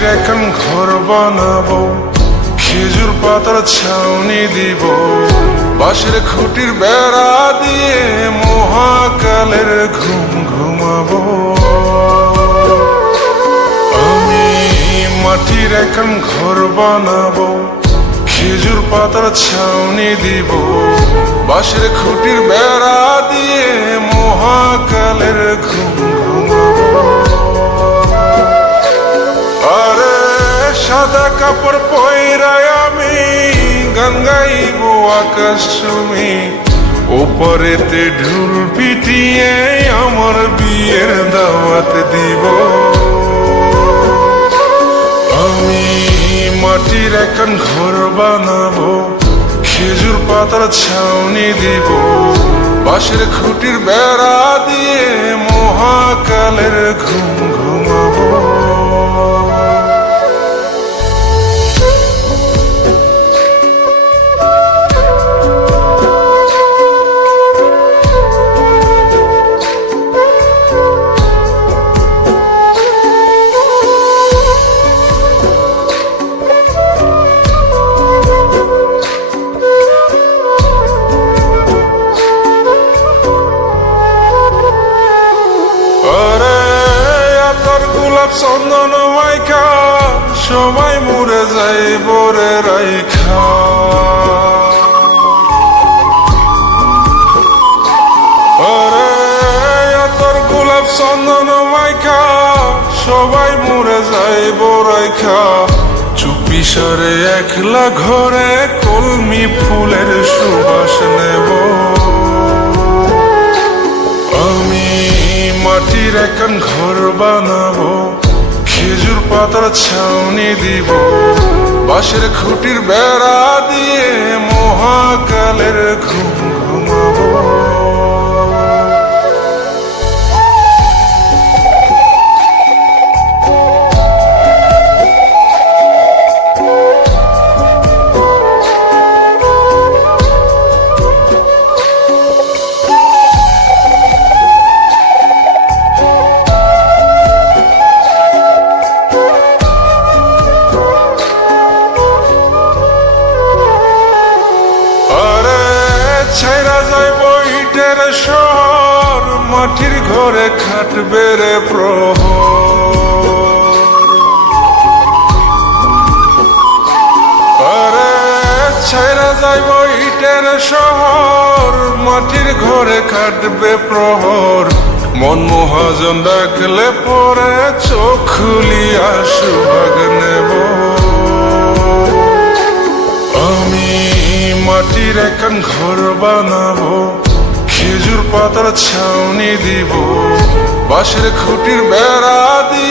মাটির এখন ঘর বানাবো, খেজুর পাতার ছাউনি দিব, বাঁশের খুঁটির বেড়া দিয়ে মহাকালের ঘুম ঘুমাবো। আমি মাটির এখন ঘর বানাবো, খেজুর পাতার ছাউনি দিব, বাঁশের খুঁটির বেড়া দিয়ে মহাকালের ঘুম ঘুমাবো। আরে সাদা কাপড় পয়রায় আমি গান গাইব আকাশ চুমি, ওপরেতে ঢুল পিটিয়ে আমার বিয়ের দাওয়াত দিব। আমি মাটির এখন ঘর বানাবো, খেজুর পাতার ছাউনি দিব, বাঁশের খুঁটির বেড়া দিয়ে মহাকালের ঘুম ঘুমাবো। চন্দন মাইখা সবাই মরে যাই বরে রাইখা, আরে তোর গোলাপ চন্দন মাইখা সবাই মরে যাই বরাইখা, চুপি সরে একলা ঘরে কলমি ফুলের সুবাস নেব। আমি মাটির এখন ঘর বানাবো, খেজুর পাতার ছাউনি দিব, বাঁশের খুঁটির বেড়া দিয়ে মহাকালের ঘুম ঘুমাবো। ছাইরা যাইব ইটের শহর, মাটির ঘরে খাটবে রে প্রহর। আরে ছাইরা যাইব ইটের শহর, মাটির ঘরে খাটবে প্রহর। মন মহাজন ডাকলে পরে চোখ খুলিয়া সুভাগ নেব। আমি মাটির এখন ঘর বানাবো, খেজুর পাতার ছাউনি দিব, বাঁশের খুঁটির বেড়া দিয়ে